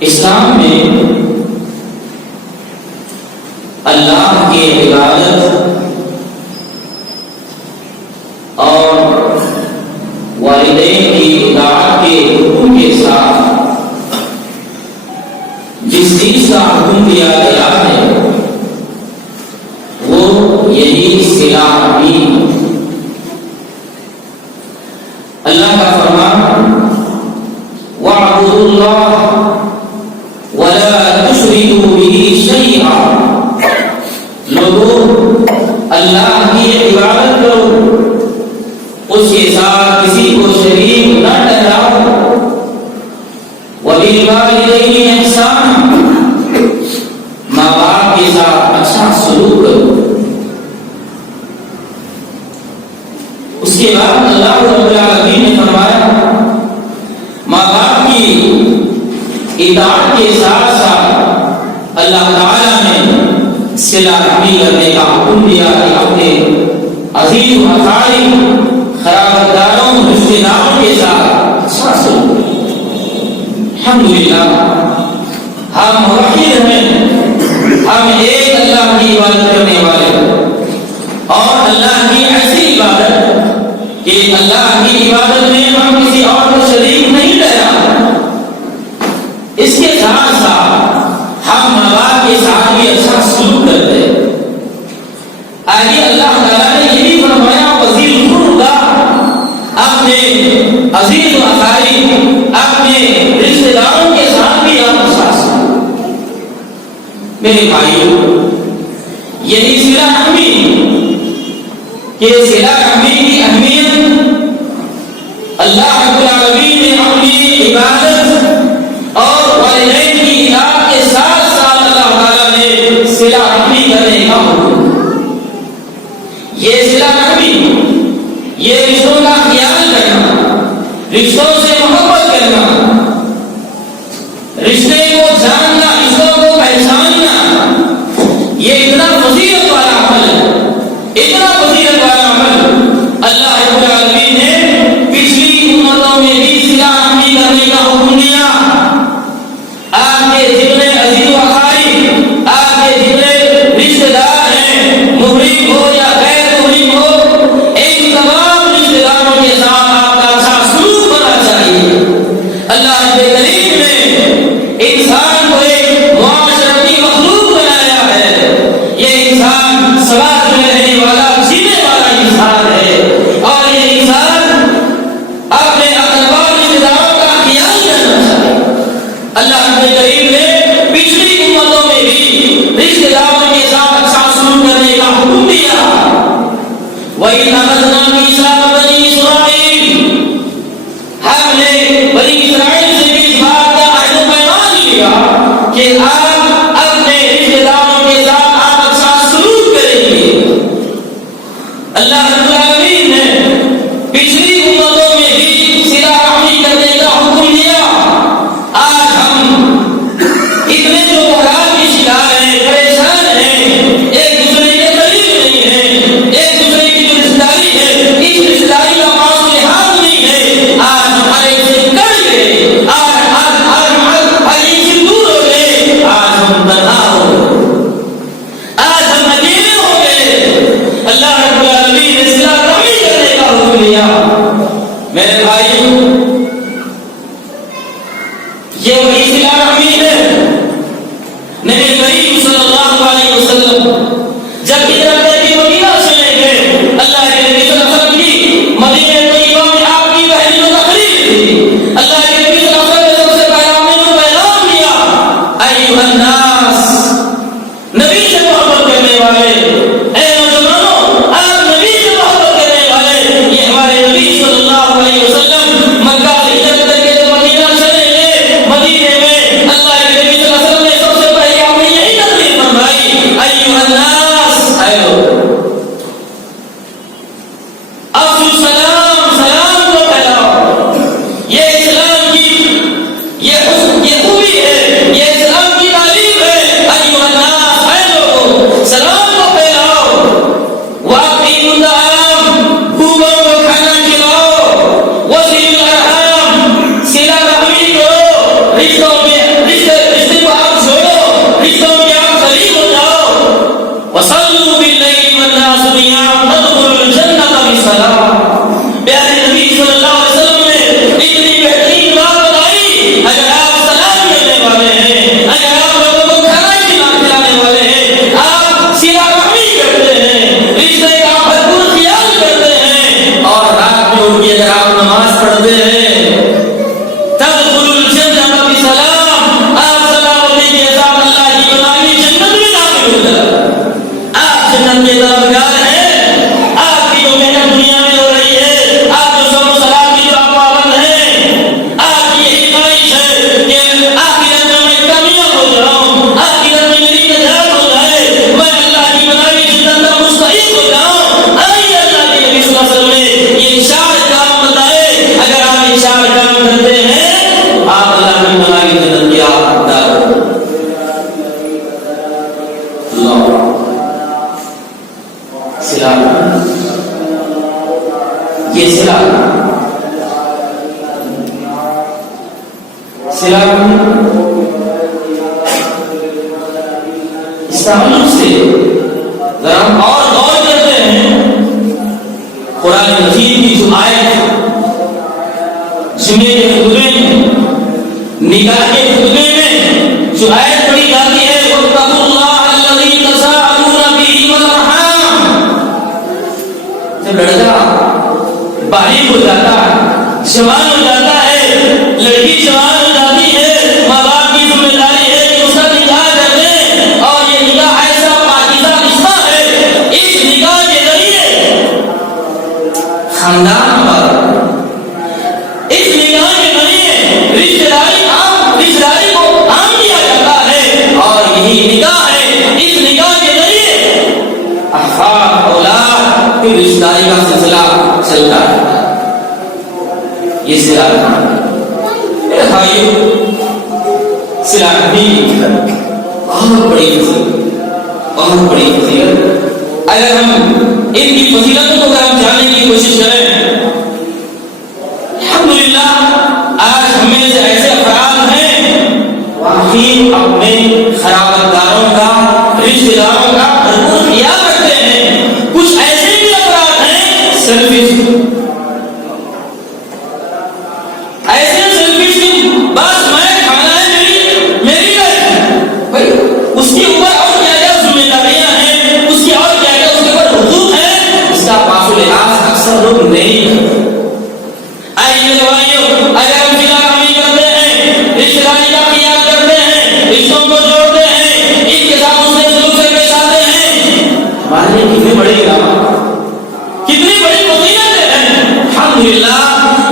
اسلام میں اللہ کی عبادت اور والدین کی اطاعت کے حکم کے ساتھ جس چیز کا حکم دیا گیا ہے وہ یہی صلہ رحمی۔ اللہ کا فرمان وَاعْبُدُوا اللَّهَ وَلَا تُشْرِكُوا بِهِ شَيْئًا، لوگوں اللہ کی عبادت کرو، اس کے ساتھ کسی کو شریک نہ ٹھہراؤ۔ وَبِالْوَالِدَيْنِ إِحْسَانًا، ماں باپ کے ساتھ اچھا سلوک کرو۔ اس کے بعد اللہ رب العالمین نے فرمایا ماں باپ کی اطاعت کے ساتھ ساتھ اللہ تعالیٰ نے صلہ رحمی کرنے کا حکم دیا کہ اپنے عزیز و اقارب خرابتداروں رشتہ داروں کے ساتھ اچھا سلوک۔ الحمدللہ ہم موحد ہیں، ہم ایک اللہ کی عبادت کرنے والے اور اللہ کی ایسی عبادت کہ اللہ کی عبادت میں ہم کسی اور کو شریک نہیں ٹھہراتے۔ اس کے ساتھ ساتھ ہم ماں باپ کے ساتھ بھی اچھا سلوک کرتے ہیں۔ آگے اللہ تعالیٰ نے یہ بھی فرمایا وذی القربی، اپنے عزیز و اقارب اپنے رشتہ داروں کے ساتھ بھی آپ اچھا سلوک۔ میرے بھائیوں، یہی صلہ رحمی کہ صلہ رحمی کی اہمیت اللہ رب العالمین نے اپنی عبادت اور والدین کی اطاعت کے ساتھ ساتھ اللہ تعالیٰ نے صلہ رحمی کرنے کا حکم۔ یہ صلہ رحمی، یہ رشتوں کا خیال کرنا، رشتوں سے محبت کرنا، رشتے کو جاننا، رشتوں کو پہچاننا، یہ اتنا فضیلت والا عمل ہے، اتنا فضیلت والا عمل اللہ رب العالمین نے پچھلی امتوں میں بھی صلہ رحمی کرنے کا حکم دیا۔ آپ کے جتنے عزیز و اقارب، آپ کے جتنے رشتہ دار ہیں، محرم ہو یا غیر محرم ہو، ان تمام رشتہ داروں کے ساتھ آپ کا اچھا سلوک ہونا چاہیے۔ اللہ رب کریم نے انسان کو ایک معاشرتی مخلوق بنایا ہے۔ یہ انسان سماج میں رہنے والا، جینے والا انسان ہے، اور یہ انسان اپنے اقربا رشتہ داروں کا خیال کرنا چاہیے۔ اللہ رب کریم نے پچھلی امتوں میں بھی رشتہ داروں کے ساتھ اچھا سلوک کرنے کا حکم دیا۔ وَإِذْ أَخَذْنَا مِيثَاقَ بَنِي إِسْرَائِيلَ، ہم نے بنی اسرائیل سے بھی اس بات کا عہد و پیمان لیا کہ آپ اپنے رشتہ داروں کے ساتھ آپ اچھا سلوک کریں گے۔ اللہ رب العالمین نے پچھلی امتوں میں بھی صلہ رحمی کرنے کا حکم دیا۔ آج ہم اتنے جو بحران کی شکار ہیں، پریشان ہیں، ایک دوسرے کے قریب نہیں ہیں، ایک دوسرے کی جو رشتہ داری ہے اس رشتہ داری کا پاس لحاظ نہیں ہے۔ آج ہم ہر ایک سے کڑ گئے، ہر ایک سے دور ہو گئے، آج ہم تنہا ہو گئے، آج ہم اکیلے ہو گئے۔ اللہ رب العالمین نے صلہ رحمی کرنے کا حکم دیا۔ میرے بھائیوں، یہ وہی صلہ رحمی ہے۔ نبی کریم صلی اللہ علیہ وسلم جب ہجرت کی مدینہ چلے گئے، اللہ کے نبی صلی اللہ علیہ وسلم کی مدینہ طیبہ میں آپ کی پہلی جو تقریر تھی، اللہ کے نبی صلی اللہ علیہ وسلم نے سب سے پہلا آپ نے جو پیغام دیا، ایھا الناس، نبی سے محبت کرنے والے، اے نوجوانوں، آپ نبی سے محبت کرنے والے۔ یہ ہمارے نبی صلی اللہ علیہ وسلم مکہ سے ہجرت کر کے مدینہ چلے گئے، مدینے میں سلام اس تعلق سے ذرا ہم اور غور کرتے ہیں. قرآن مجید کی جو آیت جمعے کے خطبے میں، نکاح کے خطبے میں جو آیت پڑھی جاتی ہے وَاتَّقُوا اللَّهَ الَّذِي تَسَاءَلُونَ بِهِ وَالْأَرْحَامَ، جب لڑکا بالغ ہو جاتا ہے، جوان ہو جاتا ہے، لڑکی جوان ہو جاتی ہے، ماں باپ کی ذمہ داری ہے کہ اس کا نکاح کر دیں. اور یہ نکاح ایسا پاکیزہ رشتہ ہے، اس نکاح کے ذریعے خاندان پر، اس نکاح کے ذریعے رشتہ داری کو عام کیا جاتا ہے. اور یہی نکاح ہے، اس نکاح کے ذریعے احفاد اولاد کی رشتہ داری کا سلسلہ چلتا ہے. یہ صلہ میرے بھائیو، صلہ رحمی بہت بڑی فضیلت، بہت بڑی فضیلت. اگر ہم ان کی فضیلتوں کو اگر ہم جاننے کی کوشش کریں، الحمدللہ آج ہمیں سے ایسے افراد ہیں واقعی اپنے خرابت داروں کا، رشتہ داروں کا بھرپور خیال رکھتے ہیں. کچھ ایسے بھی افراد ہیں سیلفش، ایسے سیلفش کی بس میں کھانا ہے میری بھائی اس کے اوپر اور کیا کیا ذمہ داریاں ہیں، اس کی اور کیا کیا اس کے اوپر حقوق ہیں، اس کا پاس و لحاظ اکثر لوگ نہیں کرتے. اگر ہم صلہ رحمی کرتے ہیں، رشتہ داری کا خیال کرتے ہیں، رشتوں کو جوڑتے ہیں، ان کے ساتھ اس سے سلوک سے پیش آتے ہیں، ہمارے لیے کتنی بڑی علامت، کتنی بڑی فضیلت ہے. الحمدللہ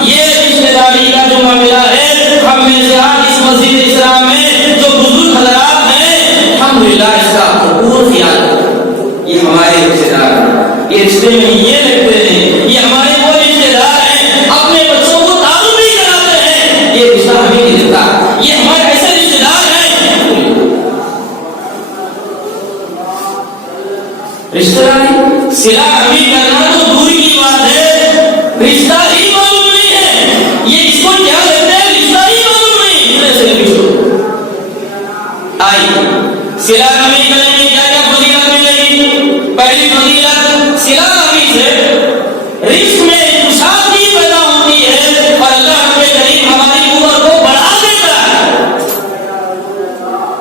یہ رشتہ داری کا جو معاملہ ہے، ہم میں سے آج اس مسجد اسلام میں جو بزرگ حضرات ہیں، الحمدللہ اس کا بھرپور خیال ہے. یہ ہمارے رشتہ دار ہیں، یہ رشتے میں یہ لگتے ہیں، یہ ہمارے وہ رشتہ دار ہیں، اپنے بچوں کو تعارف بھی کراتے ہیں. یہ رشتہ ہمیں نہیں دیتا، یہ ہمارے ایسے رشتہ دار ہیں. رشتہ داری صلہ رحمی کرنا تو دور کی بات ہے، رشتہ ہی معلوم نہیں ہے. یہ اس کو کیا کہتے ہیں، رشتہ ہی معلوم نہیں. آئیے صلہ رحمی کرنے میں کیا کیا فضیلت ملے گی. پہلی فضیلت، صلہ رحمی سے رزق میں کشادگی پیدا ہوتی ہے اور اللہ کے کریم ہماری عمر کو بڑھا دیتا ہے.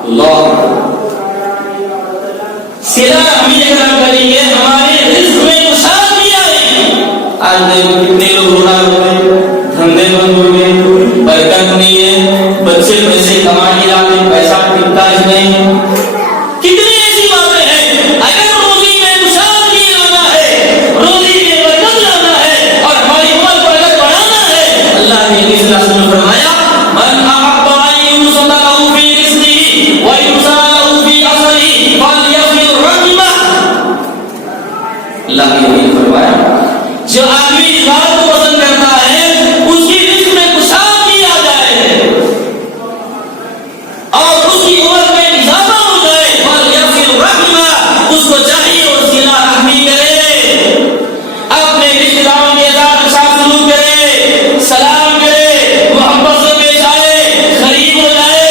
اللہ صلہ رحمی اگر ہم کریں گے ہمارے رزق میں کشادگی آئے گی. آج دیکھو کتنے لوگ رونا روتے ہیں، دھندے بند ہو گئے، برکت نہیں ہے، بچے پیسے کمانے جاتے ہیں، پیسہ ٹکتا ہی نہیں. کتنی ایسی باتیں ہیں. اگر روزی میں کشادگی لانا ہے، روزی میں برکت لانا ہے اور ہماری عمر کو اگر بڑھانا ہے، اللہ نے اس رسول میں فرمایا من احب ان يبسط له في رزقه ويوسع له في اجره فليصل رحمه. اللہ نے فرمایا جو آدمی اس بات کو پسند کرتا ہے اس کی رزق میں کشادگی آ جائے اور اس کی عمر میں اضافہ ہو جائے، فليصل رحمه، اس کو چاہیے اور صلہ رحمی کرے، اپنے رشتہ داروں کے ساتھ اچھا سلوک کرے، سلام کرے، محبت سے پیش آئے، قریب ہو جائے.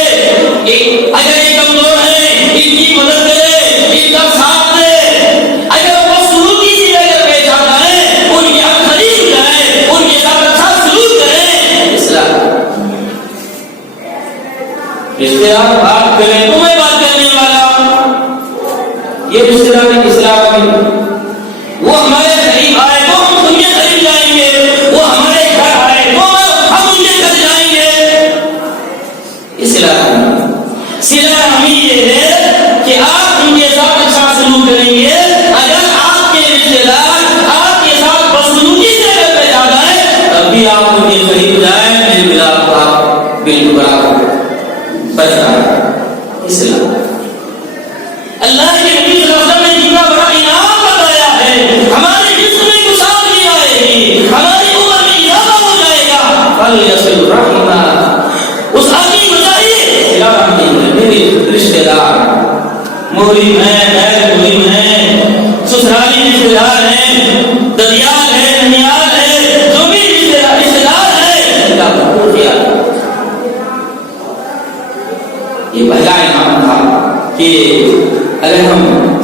اگر یہ کمزور ہے ان کی مدد کرے، ان کا ساتھ دے. اگر وہ سلوکی سی اگر پیش آتا ہے ان کے حق قریب ہو جائے، ان کے ساتھ اچھا سلوک کرے. اسلام رشتے دار بات کریں تو میں بات کرنے والا، یہ رشتے داری کی اصلاح کی. وہ ہمارے قریب آئے تو ہم ان کے قریب جائیں گے، وہ ہمارے گھر آئے تو ہم ان کے گھر جائیں گے. صلہ رحمی یہ ہے کہ آپ ان کے ساتھ اچھا سلوک کریں گے. اگر آپ کے رشتے دار آپ کے ساتھ بدسلوکی سے اگر پیش آ جائے تب بھی آپ ان کے قریب جائیں، میرے بلا آپ بالکل برابر بچ جائیں. اسلام اللہ کے نبی صلی اللہ علیہ وسلم نے کتنا بڑا انعام بتایا ہے. ہمارے رزق میں کشادگی آئے گی، ہماری عمر میں اضافہ ہو جائے گا. فلیصل رحمہ، اس آدمی کو چاہیے صلہ رحمی کرے. میرے رشتے دار محرم ہیں، غیر محرم ہیں، سسرالی رشتے دار ہیں، ددیال ہے، ننیال ہے، جو بھی رشتے دار ہیں، ان کا بھرپور خیال. یہ پہلا انعام تھا کہ اگر ہم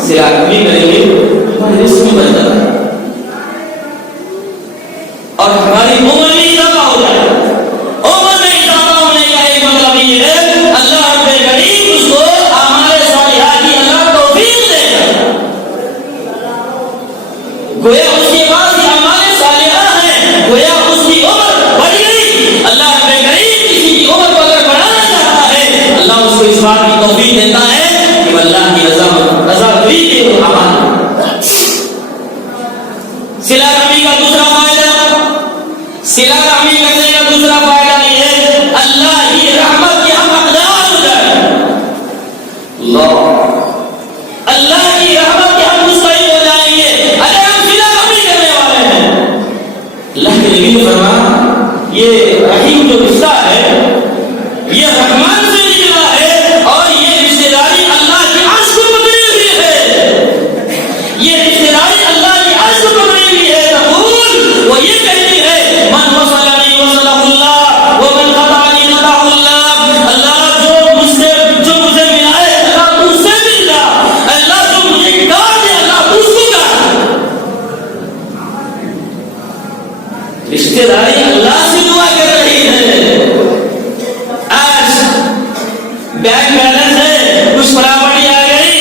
صلہ رحمی کریں گے ہمارے رزق میں برکت ہے اور ہماری عمر میں اضافہ ہو جائے. عمر میں اضافہ ہونے کا ایک مطلب یہ ہے اللہ رب کریم اس کو اعمال صالحہ کی اللہ توفیق دے گا. گویا اس کے پاس یہ اعمال صالحہ ہیں, گویا اس کی عمر بڑھ گئی. اللہ رب کریم کسی کی عمر کو اگر بڑھانا چاہتا ہے اللہ اس کو اس بات کی توفیق دیتا ہے کہ اللہ کی رضا ہوئی کے اعمال. صلہ رحمی کا دوسرا فائدہ, صلہ رحمی کرنے کا دوسرا فائدہ یہ ہے اللہ کی رحمت کے ہم حقدار ہو جائیں. اللہ کی رحمت کے ہم مستحق ہو جائیں گے اگر ہم صلہ رحمی کرنے والے ہیں. اللہ کے نبی نے فرمایا یہ رحیم جو رشتہ ہے یہ رحمان سے نکلا ہے اور یہ رشتہ داری اللہ کے عرش کو پکڑی ہوئی ہے. یہ رشتہ داری اللہ کے عرش کو پکڑی ہوئی ہے. تقول وہ یہ کہتی ہے من وصلنی وصلہ اللہ ومن قطعنی قطعہ اللہ. اللہ جو مجھے ملائے اللہ تو اس سے مل جا, اللہ جو مجھے کاٹ دے اللہ تو اس کو کاٹ. رشتہ داری اللہ سے دعا کر رہی ہے. آج بینک بیلنس ہے, کچھ پراپرٹی آ گئی,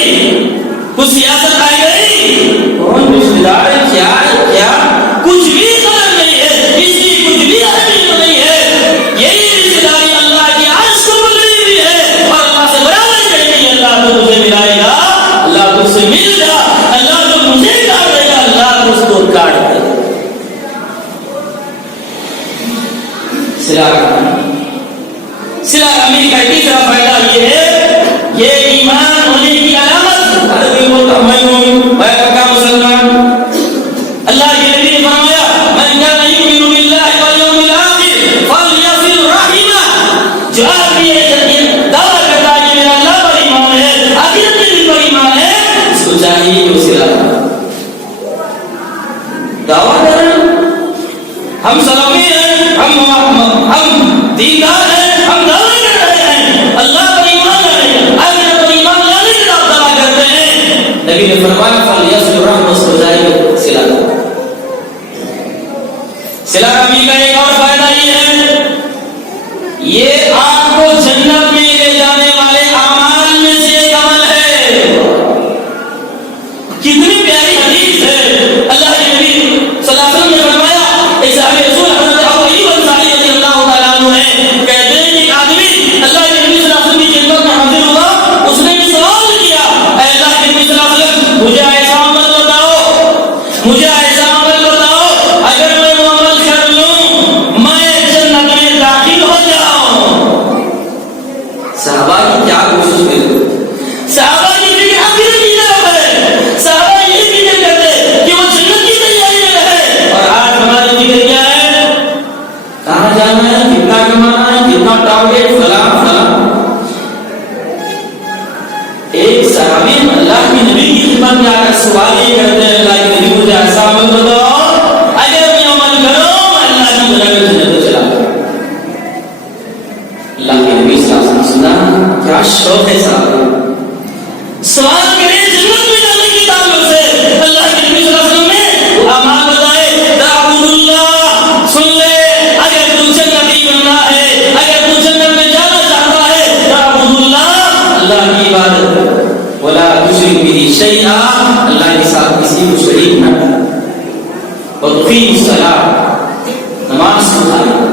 کچھ سیاست آ گئی, کون رشتہ دار کیا کیا کچھ بھی خبر نہیں ہے, اس کی کچھ بھی اہمیت نہیں ہے. یہی رشتہ داری اللہ کے عرش کو پکڑی ہوئی ہے اور اللہ سے برابر کہتی ہے اللہ تو تجھے ملائے گا, اللہ تجھ سے مل جا, اللہ جو مجھے کاٹ دے گا اللہ تو اس کو کاٹ دے گا. صلہ رحمی کا تیسرا فائدہ یہ ہے یہ ایمان ہونے کی علامت. حضرت مسلمان اللہ کے نبی نے فرمایا من كان يؤمن بالله واليوم الاخر فليصل رحمه. جو آدمی یہ دعویٰ کرتا ہے کہ میرا اللہ پر ایمان ہے, آخرت کے دن پر ایمان ہے, اس کو چاہیے کہ صلہ دعویٰ کریں. ہم سلفی ہیں, ہم دیندار ہیں, ہم دعویٰ کر رہے ہیں اللہ پر ایمان لانے, آخرت پر ایمان لانے کے آپ دعویٰ کرتے ہیں. نبی نے فرمایا فلیصل رحمہ, اس کو چاہیے صلہ. صلہ رحمی کا ایک اور فائدہ یہ ہے یہ آپ کو جنت میں لے جانے والے اعمال میں سے ایک عمل ہے. کتنی پیاری حدیث ہے. اللہ کے نبی صلی اللہ علیہ وسلم نے فرمایا ایک صحابی رسول حضرت ابو ایوب انصاری رضی اللہ تعالیٰ عنہ ہے, کہتے ہیں کہ ایک آدمی اللہ کے نبی صلی اللہ علیہ وسلم کی خدمت میں حاضر ہوا. اس نے یہ سوال کیا اے اللہ کے نبی صلی اللہ علیہ وسلم مجھے ایسا عمل بتاؤ, مجھے ایسا عمل بتاؤ اگر میں وہ عمل کر لوں میں جنت میں داخل ہو جاؤں. صحابہ کی کیا کوشش کرتے, صحابہ کی فکر آخرت کی طرف ہے, صحابہ یہ فکر کرتے کہ وہ جنت کی تیاری میں رہے. اور آج ہماری فکر کیا ہے, کہاں جانا ہے, کتنا کمانا ہے, کتنا ٹارگیٹ, فلاں فلاں. ایک صحابی اللہ کے نبی کی خدمت میں آ کر سوال یہ کرتے ہیں اللہ کے نبی مجھے ایسا عمل بتاؤ اگر میں عمل کروں میں اللہ کی بنا میں جنت میں چلا جاؤں. اللہ کے نبی صلی اللہ علیہ وسلم سنا کیا شوق ہے صاحب, سوال کریں جنت میں جانے کی تعلق سے. اللہ کے نبی صلی اللہ علیہ وسلم نے وہ اعمال بتائے, تعبد اللہ, سن لے اگر تو جنتی بننا ہے, اگر تو جنت میں جانا چاہتا ہے, تعبد اللہ, اللہ کی عبادت کر, ولا تشرک به شیئا, اللہ کے ساتھ کسی کو شریک نہ کر, وتقیم الصلاۃ, نماز پڑھے,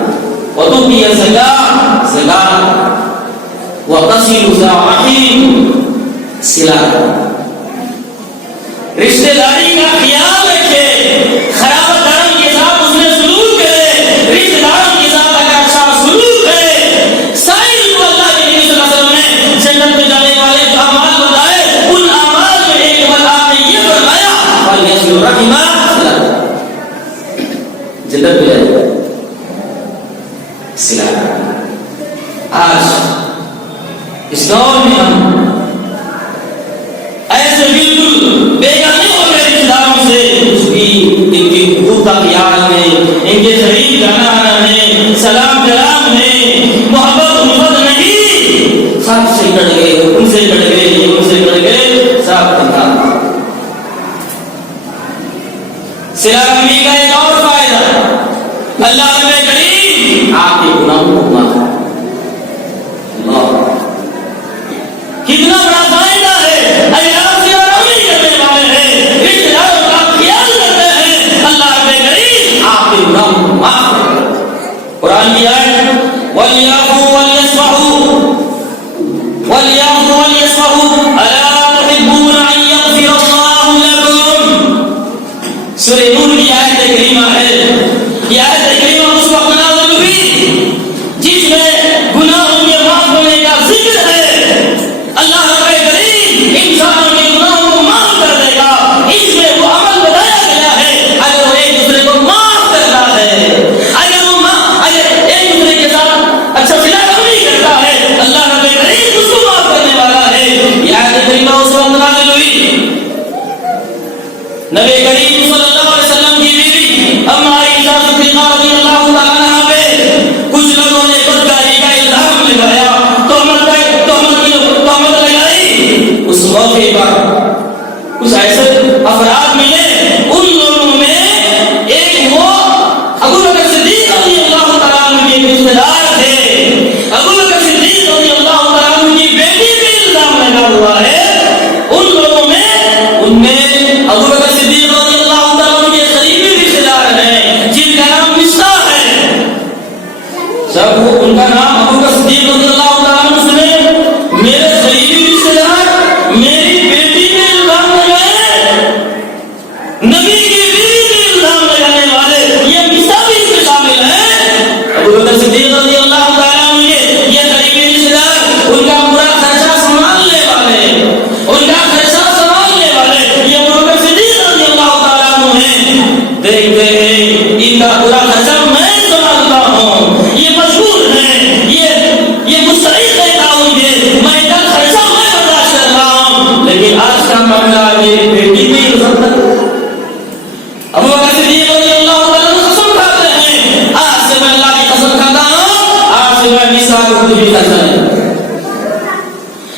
وتؤتی الزکاۃ, زکات, وتصل ذا رحم, صلہ, رشتہ داری کا خیال رکھے, خراب داروں کے ساتھ اس نے سلوک کرے, رشتہ داروں کے ساتھ اگر اچھا سلوک کرے. سائر کو اللہ کے نبی صلی اللہ علیہ وسلم نے جنت میں جانے والے جو اعمال بتائے ان اعمال میں ایک عمل آپ نے یہ فرمایا فلیصل رحمہ, جنت میں جائے صلہ. آج اس دور میں ہم ایسے بالکل بیگانے ہو گئے رشتہ داروں سے, کچھ بھی ان کی حقوق کا خیال نہیں, ان کے قریب جانا آنا نہیں, سلام کلام نہیں, محبت نہیں, سب سے کریمہ اس وقت نازل ہوئی نبی کریم صلی اللہ علیہ وسلم کی بیوی اما عائشہ صدیقہ رضی اللہ تعالی عنہا پہ کچھ لوگوں نے بدکاری کا الزام لگایا، تہمت لگائی۔ اس موقع پر کچھ ایسے افراد ملے، ان لوگوں میں ایک وہ ابو بکر صدیق رضی اللہ تعالیٰ عنہ کے رشتے دار تھے۔ ابو بکر صدیق رضی اللہ تعالیٰ عنہ کی بیٹی بھی الزام لگا ہوا ہے۔ ان لوگوں میں ان میں ابو بکر صدیق رضی اللہ تعالیٰ عنہ کے قریبی رشتے دار ہیں جن کا نام مصطح ہے۔ جب وہ ان کا نام ابو بکر صدیق رضی اللہ تعالیٰ عنہ سنے، میرے قریبی رشتے دار میری بیٹی میں الزام لگائے، نبی کی بیوی میں الزام لگانے والے یہ مصطح بھی اس میں شامل ہیں۔ ابو بکر صدیق رضی اللہ تعالیٰ عنہ کے یہ قریبی رشتے دار ان کا پورا خرچہ سنبھالنے والے، ان کا خرچہ سنبھالنے والے یہ ابو بکر صدیق رضی اللہ تعالیٰ عنہ ہیں۔ دیکھتے ہیں ان کا پورا خرچہ میں سنبھالتا ہوں، یہ مشہور ہے، یہ مستحق ہے تعاون کے، میں ان کا خرچہ میں برداشت کر رہا ہوں، لیکن آج کا معاملہ میری بیٹی میں الزام لگا۔ ابو بکر صدیق رضی اللہ تعالیٰ عنہ قسم کھاتے ہیں، آج سے میں اللہ کی قسم کھاتا ہوں، آج سے میں مصطح کو کچھ بھی خرچہ نہیں۔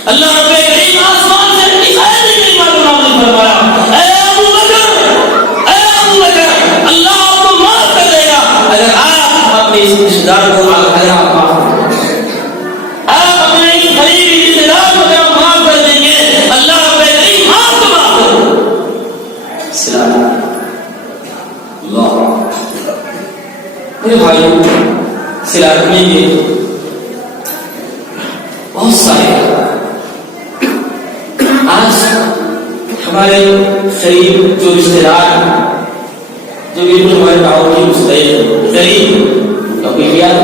اللہ رب کریم آسمان سے اس آیت کریمہ کو نازل فرمایا، اے ابو بکر، اللہ آپ کو معاف کر دے گا اگر آپ اپنے اس رشتے دار کو معاف کر دیں۔ آپ اپنے اس قریبی رشتے دار کو جب معاف کر دیں گے اللہ رب کریم آپ کو معاف کر دے گا۔ سلام اللہ میرے بھائیوں، صلات میں یہ بہت سارے آج ہمارے قریب جو رشتے دار جو بالکل ہمارے تعاون کی مستحق قریب ان کا کوئی خیال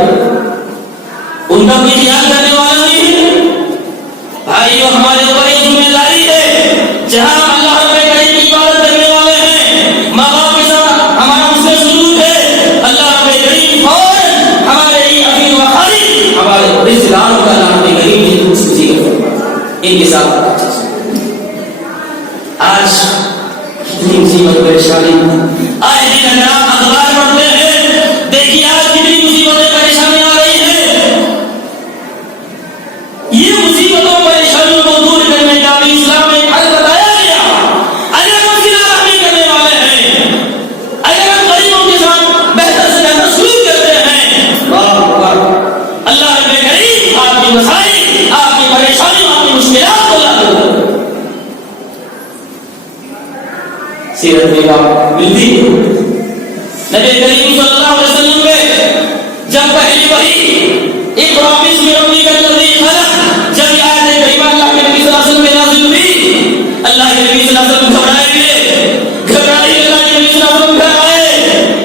کرنے والا نہیں ہے۔ بھائیو ہمارے اوپر ایک ذمہ داری ہے، جہاں اللہ رب کریم کی عبادت کرنے والے ہیں، ماں باپ کے ساتھ ہمارا ان سے سلوک ہے، اللہ رب کریم فوراً ہمارے امیر و خالد ہمارے رشتے داروں کا اللہ رب کریم نے خوشی ان کے ساتھ آج کتنی مصیبت پریشانی آئے دن اگر آپ اخبار پڑھتے ہیں دیکھیے آج کتنی مصیبتیں پریشانی آ رہی ہے۔ یہ مصیبتوں پریشانیوں کو دور کرنے کا بھی اسلام میں حل بتایا گیا۔ اگر ہم صلہ رحمی کرنے والے ہیں، اگر ہم غریبوں کے ساتھ بہتر سے بہتر سلوک کرتے ہیں، اللہ رب کریم آپ کی مسائل، آپ کی پریشانیوں، آپ کی مشکلات کو حل کرے۔ سیرت میں بات ملتی ہے نبی کریم صلی اللہ علیہ وسلم پہ جب پہلی وحی اقرا باسم ربک الذی خلق، جب یہ آیت کریمہ اللہ کے نبی صلی اللہ علیہ وسلم پہ نازل ہوئی، اللہ کے نبی صلی اللہ علیہ وسلم گھبرائے ہوئے، اللہ کے نبی صلی اللہ علیہ وسلم گھر آئے،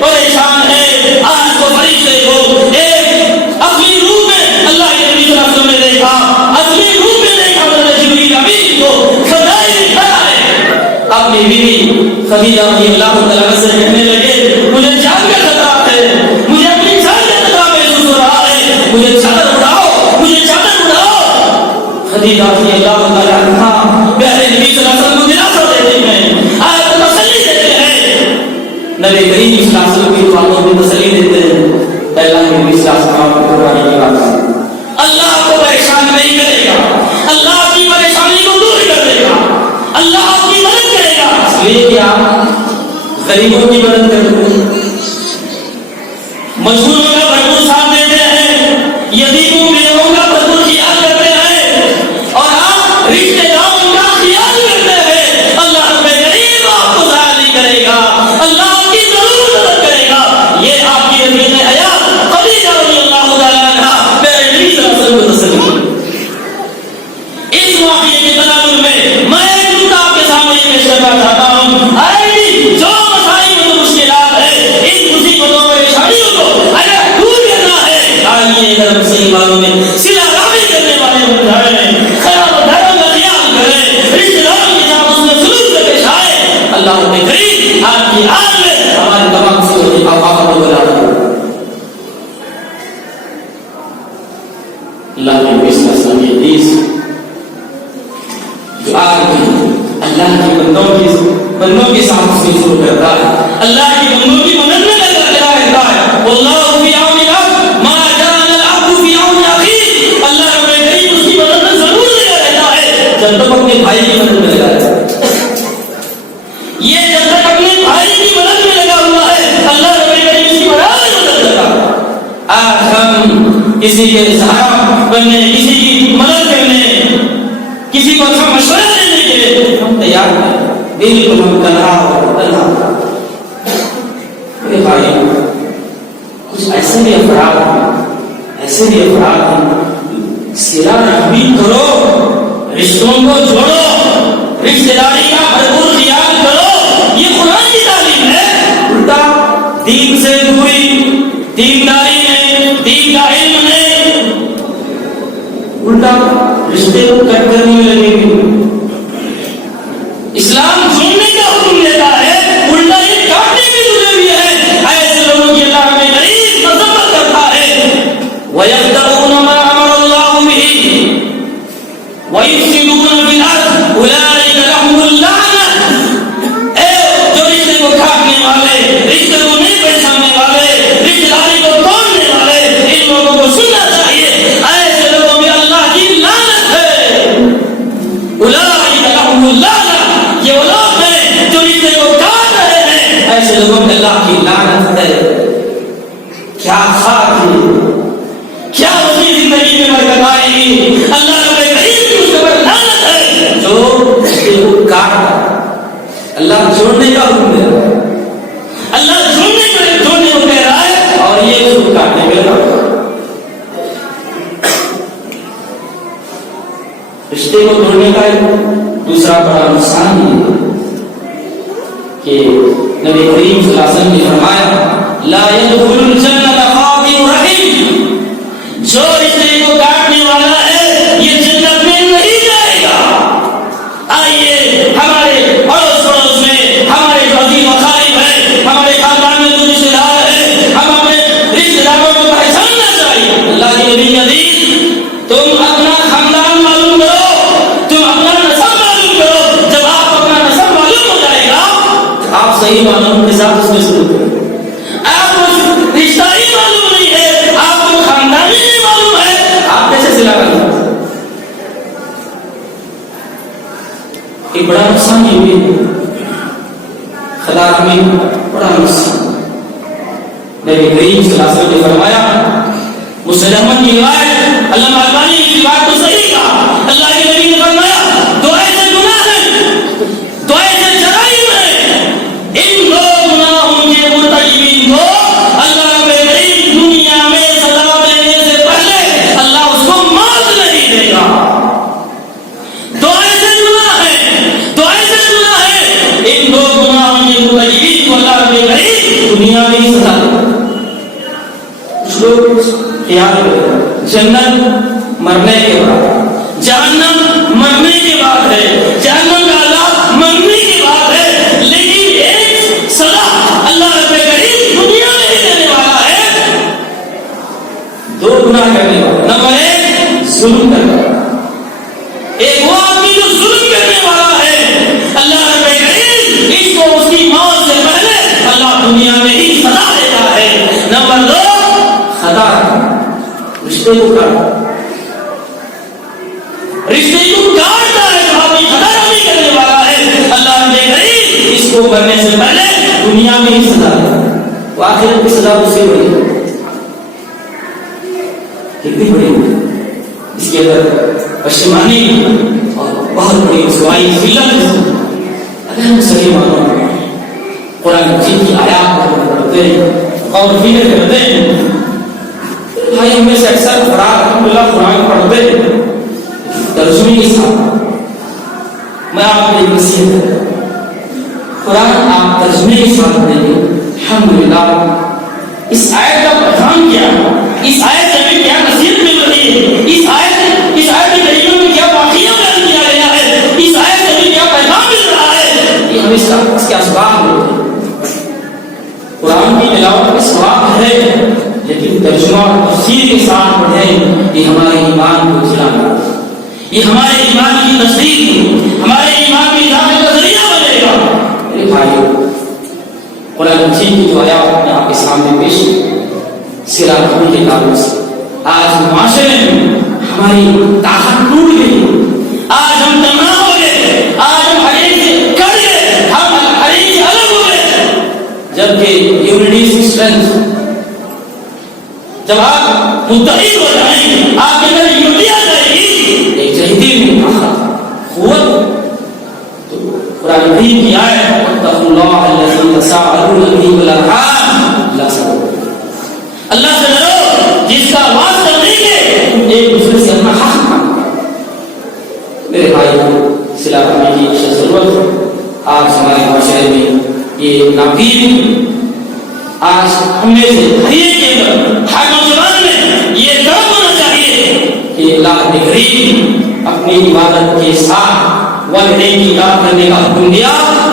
پریشان ہے۔ آج کو فرشتے کو ایک اصلی روح میں اللہ کے نبی صلی اللہ علیہ وسلم نے دیکھا، اصلی روح میں دیکھا حضرت جبریل امین کو گھبرائے کھڑا ہے۔ اپنی بیوی خدیجہ رضی اللہ تعالیٰ عنہ سے کہنے لگے، مجھے جان کا خطرہ ہے، مجھے اپنی جان کا خطرہ محسوس ہو رہا ہے، مجھے چادر اڑاؤ، مجھے چادر اڑاؤ۔ خدیجہ رضی اللہ تعالیٰ عنہ پیارے نبی صلی اللہ علیہ وسلم کو دلاسا دیتے ہیں، آیت کو تسلی دیتے ہیں، نبی کریم صلی اللہ علیہ وسلم کی باتوں میں تسلی دیتے ہیں۔ اللہ کے نبی صلی اللہ علیہ وسلم کو قربانی کی بات ہے، اللہ کو پریشان نہیں کرے گا، اللہ کی پریشانی کو دور کر دے گا، اللہ آپ کی مدد کرے گا۔ اس لیے کہ آپ غریبوں کی مدد کرتے ہیں، مجبوروں کا بھرپور ساتھ دیتے ہیں، یتیموں بیووں کا بھرپور خیال کرتے ہیں، اور آپ رشتے داروں کا خیال کرتے ہیں، اللہ رب کریم آپ کو ضائع نہیں کرے گا، اللہ آپ کی ضرور مدد کرے گا۔ یہ آپ کی رفیق حیات خدیجہ رضی اللہ تعالیٰ عنہا میرے نبی صلی اللہ علیہ وسلم کو تسلی۔ اس واقعے کے تناظر میں میں ایک نکتہ آپ کے سامنے پیش کرنا چاہتا ہوں۔ جو مسائل و مشکلات ہیں، ان مصیبتوں پریشانیوں کو اگر دور کرنا ہے، آئیے اگر مسلمانوں میں صلہ رحمی کرنے والے بن جائیں، خیال و دھرم کا خیال کریں، رشتے داروں کے ساتھ حسن سلوک سے پیش آئیں، اللہ رب کریم آپ کی آج میں ہمارے تمام مصیبتوں کی آفات کو بلا دے۔ اللہ کے نبی صلی اللہ علیہ وسلم کی حدیث جو آج بندوں کے ساتھ شروع کرتا ہے، اللہ کے بندوں کی مدد میں لگا رہتا ہے۔ واللہ فی عون العبد ما كان العبد فی عون اخیہ، اللہ رب العزت اس کی مدد میں ضرور لگا رہتا ہے جب تک اپنے بھائی کی مدد میں لگا رہتا ہے۔ یہ جب تک اپنے بھائی کی مدد میں لگا ہوا ہے اللہ رب العزت اس کی برابر مدد کرتا ہے۔ آج ہم کسی کے سہارا بننے، کسی کی مدد کرنے، کسی کو اچھا مشورہ دینے کے لیے ہم تیار ہیں، بالکل ہم تنہا میرے بھائی کچھ ایسے بھی افراد ہیں صلہ رحمی کرو، رشتوں کو جوڑو، رشتہ داری کا بھرپور خیال کرو، یہ قرآن کی تعلیم ہے۔ الٹا دین سے دوری، دینداری میں، دین کا علم میں، الٹا رشتے کو کٹ کرنے میں لگے گی۔ اسلام جوڑنے کا حکم دیتا ہے، الٹا یہ کاٹنے کی ضروری ہے۔ ایسے لوگوں کی اللہ میں غریب مذمت کرتا ہے۔ وَيَقْطَعُونَ مَا أَمَرَ اللَّهُ بِهِ وَيُفْسِدُونَ فِي الْأَرْضِ أُولَٰئِكَ لَهُمُ اللَّعْنَةُ۔ جو رشتے کو کاٹنے والے، رشتے کو نہیں پہچاننے والے، رشتے داری کو توڑنے والے، ان لوگوں کو سننا چاہیے، ایسے لوگوں میں اللہ کی لعنت ہے۔ أُولَٰئِكَ لَهُمُ اللَّعْنَةُ، یہ وہ لوگ ہیں جو رشتے کو کاٹ رہے ہیں، ایسے لوگوں میں اللہ کی لعنت ہے۔ کیا خاک ہے، کیا اس کی زندگی میں برکت آئے گی؟ اللہ رب العزت کی اس پر لعنت ہے جو رشتے کو کاٹتا ہے۔ اللہ جوڑنے کا حکم دے رہا ہے، اللہ جوڑنے کو کہہ رہا ہے اور یہ اس کو کاٹنے میں لگا۔ رشتے کو توڑنے کا دوسرا بڑا نقصان یہ ہے کہ نبی کریم صلی اللہ علیہ وسلم نے فرمایا لا يدخل الجنة قاطع رحم، جو رشتے کو کاٹنے والا ہے یہ جنت میں نہیں جائے گا۔ آئیے ہمارے اڑوس پڑوس میں ہمارے جو عزیز اقارب ہیں، ہمارے خاندان میں جو رشتے دار ہیں، ہم اپنے رشتے داروں کو پہچاننا چاہیے۔ اللہ کے نبی عزیز تم اپنا خاندان معلوم کرو، تم اپنا نسب معلوم کرو، جب آپ اپنا نسب معلوم ہو جائے گا آپ صحیح معلوم کے ساتھ اس میں شروع کریں۔ آپ کو رشتہ ہی معلوم نہیں ہے، آپ کو خاندان ہی نہیں معلوم ہے، آپ کیسے صلہ کریں؟ ایک بڑا نقصان یہ بھی ہے، خدا ہمیں بڑا نقصان۔ نبی کریم صلی اللہ علیہ وسلم نے فرمایا، مسند احمد کی روایت، علامہ البانی نے اس بات کو صحیح کہا، اللہ کے نبی نے فرمایا دو ایسے گناہ ہیں، دو ایسے جرائم ہیں، ان دو گناہوں کے مرتکبین کو اللہ رب العزت دنیا میں سزا دینے سے پہلے اللہ اس کو معاف نہیں دے گا۔ دو ایسے گناہ ہیں، ان دو گناہوں کے مرتکبین کو اللہ رب العزت دنیا میں ہی سزا دے گا۔ کچھ لوگ خیال کریں جنت مرنے کے بعد، جہنم مرنے کے بعد ہے، جہنم کا عذاب مرنے کے بعد ہے، لیکن ایک سزا اللہ رب العزت دنیا میں ہی دینے والا ہے۔ دو گناہ کرنے والا، نمبر ایک ظلم کرنے والا، ایک وہ آدمی جو ظلم کرنے والا ہے، اللہ رب العزت اس کو اس کی موت سے پہلے اللہ دنیا میں ہی سزا دیتا ہے۔ نمبر دو خطا، رشتے کو کاٹتا ہے، جو آدمی خطا نہیں کرنے والا ہے اللہ رب العزت اس کو مرنے سے پہلے دنیا میں ہی سزا دیتا ہے۔ وہ آخرت کی سزا اس سے بڑی ہے، کتنی بڑی ہے؟ اس کے اندر پشیمانی اور بہت بڑی رسوائی ذلت ہے۔ اگر ہم صحیح معلوم قرآن مجید کی آیات کو پڑھتے ہیں اور فکر کرتے ہیں، بھائی ہم میں سے اکثر الحمدللہ قرآن پڑھتے ہیں ترجمے کے ساتھ، میں آپ کو ایک نصیحت کرتا ہوں، قرآن آپ ترجمے کے ساتھ پڑھیں گے الحمدللہ۔ اس آیت کا پیغام کیا، اس آیت سے ہمیں کیا نصیحت مل رہی ہے، اس آیت کریمہ میں کیا واقعہ بیان کیا گیا ہے، اس آیت سے ہمیں کیا پیغام مل رہا ہے، یہ ہمیں اس کے اسباب ملتے ہیں۔ قرآن کی تلاوت کا ثواب ہے، لیکن ترجمہ اور تفسیر کے ساتھ پڑھیں، یہ ہمارے ایمان کو جلانا، یہ ہمارے ایمان کی تصدیق، ہمارے ایمان کی اضافے کا ذریعہ بنے قرآن مجید کی جو آیات میں آپ کے سامنے پیش صلہ رحمی کے تعلق سے آج معاشرے میں ہماری طاقت ٹوٹ گئی، آج ہم تنہا ہو گئے، آج ہم حریف سے کٹ گئے، ہم حریف سے الگ ہو گئے، جبکہ یونٹی اسٹرینتھ، جب آپ متحد ہو جائیں گے، آپ کے اندر یونٹی آ جائے گی، ایک جہدی میں طاقت قوت، تو قرآن کریم کی آیت واتقوا اللہ الذی تساءلون بہ والارحام، اللہ سے ڈرو جس کا واسطہ نہیں ہے ایک دوسرے سے اپنا حق مانگو۔ میرے بھائی صلہ رحمی کی ضرورت آج ہمارے معاشرے میں یہ ناپید، آج ہم میں سے ہر ایک کے اندر ہر نوجوان میں یہ طلب ہونا چاہیے کہ اللہ کے قریب اپنی عبادت کے ساتھ والدین کی اطاعت کرنے کا حکم دیا،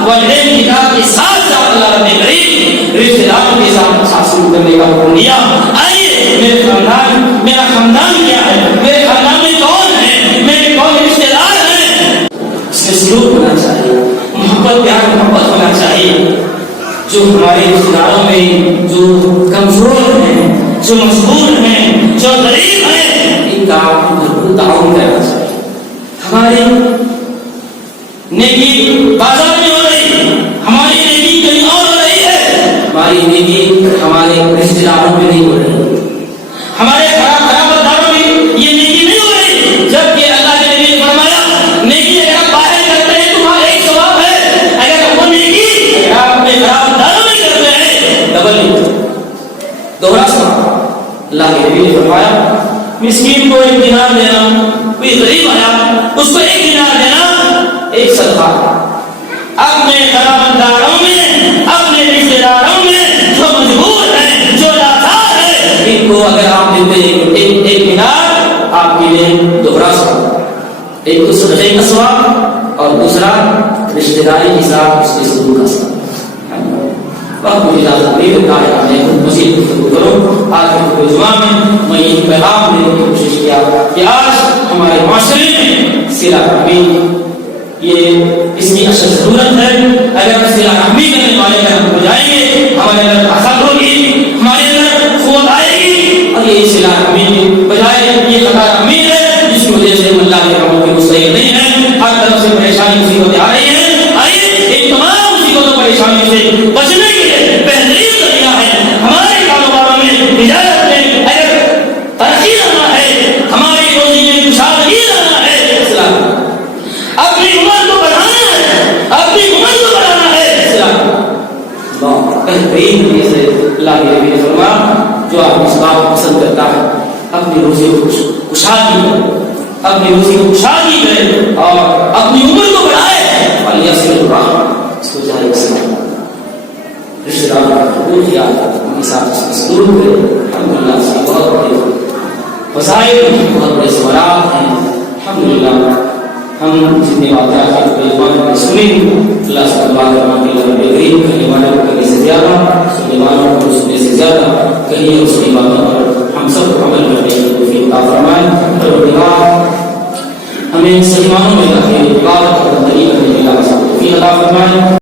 والدین کی اطاعت کے ساتھ ساتھ اللہ کے قریب رشتہ داروں کے ساتھ حاصل کرنے کا حکم دیا۔ آئیے میرے خاندان، میرا خاندان کیا ہے، میرے خاندان میں کون ہے، میرے کون رشتہ دار ہیں، اس میں سلوک ہونا چاہیے، محبت پیار محبت ہونا چاہیے۔ جو ہمارے رشتہ داروں میں جو کمزور ہیں، جو مجبور ہیں، جو غریب ہیں، ان کا بھرپور تعاون کرنا چاہیے۔ ہماری نیکی بازار میں ہو رہی، ہماری نیکی کہیں اور ہو رہی ہے، ہماری نیکی ہمارے رشتہ داروں میں نہیں ہو رہی، ہمارے خراب داروں میں یہ نیکی نہیں ہو رہی، جبکہ اللہ کے نبی نے فرمایا نیکی اگر آپ باہر کرتے ہیں تمہارا ایک ثواب ہے، اگر وہ نیکی اگر آپ اپنے خراب داروں میں کرتے ہیں ڈبل دوہرا ثواب۔ اللہ کے نبی نے فرمایا مسکین کو ایک دینار دینا، کوئی غریب آیا اس کو ایک دینار دینا ایک صدقہ۔ اپنے خرابداروں میں، اپنے رشتہ داروں میں جو مجبور ہیں، جو لاچار ہیں، ان کو اگر آپ دیتے ہیں ایک دینار، آپ کے لیے دوہرا ثواب، ایک تو صدقے کا ثواب اور دوسرا رشتہ داری کے ساتھ اس کے سلوک کا ثواب۔ وقت مجھے اجازت نہیں دیتا ہے کہ میں مزید گفتگو کروں۔ آج کے جمعہ میں یہ پیغام دینے کی کوشش کیا کہ آج ہمارے معاشرے میں صلہ رحمی یہ اس کی اشد ضرورت ہے۔ اگر صلہ رحمی کرنے والے میں ہم ہو جائیں گے، ہمارے اندر طاقت ہوگی، ہمارے اندر قوت آئے گی، اور یہ صلہ رحمی کے بجائے یہ خطا رحمی ہے جس کی وجہ سے ہم اللہ کے رحمت کے مستحق نہیں ہیں، ہر طرف سے پریشانی مصیبتیں آ رہی ہیں۔ آئیے ایک تمام مصیبتوں پریشانی سے بچنے کے لیے بہترین طریقہ ہے ہمارے کاروباروں میں تجارت میں اگر ترقی لانا ہے، ہماری روزی میں کشادگی لانا ہے، اپنی عمر کو بڑھانا ہے، اپنی عمر کو بڑھانا ہے، بہترین طریقے سے اللہ کے نبی نے فرمایا جو آپ اس بات کو پسند کرتا ہے اپنی روزی کو کشادگی کرے، اپنی روزی کو کشادگی کرے اور اپنی عمر کو بڑھائے، فلیصل الرحم، اس کو جاری رکھے، رشتہ داروں کا قبول کیا، ان کے ساتھ اس کی سلوک کرے۔ الحمدللہ اس کی بہت بڑے وسائل، بہت بڑے سوالات ہیں۔ الحمدللہ ہم جتنے واقعات کے زبان میں سنیں، اللہ سے دعا کرنا کہ اللہ رب العالمین کہنے والوں کو کہنے سے زیادہ، سننے والوں کو سننے سے زیادہ کہیں اس کی باتوں پر ہم سب کو عمل کرنے کی توفیق عطا فرمائے۔ پروردگار ہمیں صحیح معنوں میں عبادت اور بندگی کرنے کی توفیق عطا فرمائے۔